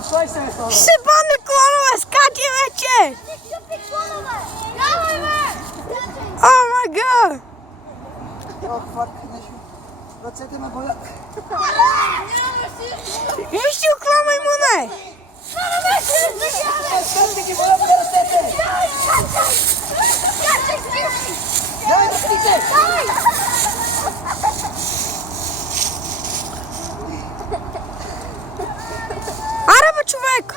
Постой се, Тодор. Ще падне клонове, скачи вече! О май гад! О, фак, нещо. Ръцете ме болят. Вижте около маймуне! Скачи ги болят ме ръцете! Давай, ръци се! Аре бе, човек!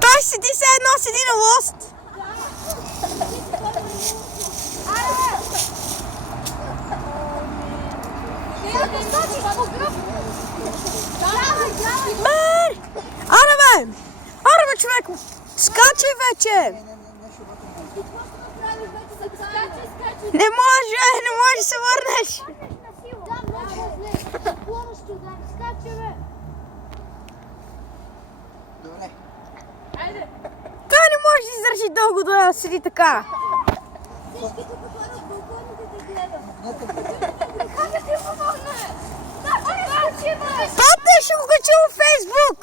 Той седи се едно, седи на лост! Бер! Аре бе, човек! Скачай вече! Не може да се върнеш! Добре. Той не може да издържи дълго да седи така. Папа ще го качи във Фейсбук.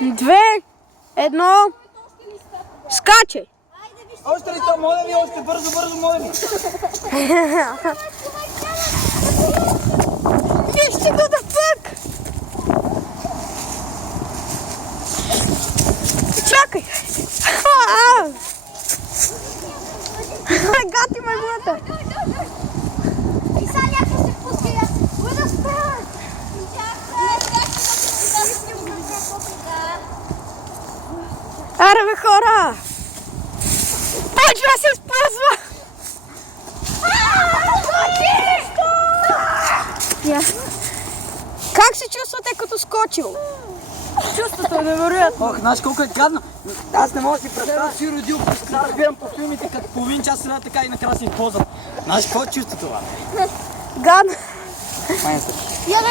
2, 1, скачай. Още ли то, моля ви, още бързо, моля ви. Вижте го да пък. Чакай. Гати маймуната. И сега някой се пуска и аз кой да спра? Аре бе хора. Почва да се спазва. Как се чувствате като скочил? Чувството е невероятно. Ох, знаеш колко е гадно. Аз не мога да си представя, си родил, да гледам по филмите, като половин час седа така и накрая си ползват. Знаеш какво чувство това? Гадно. Май не се. Я да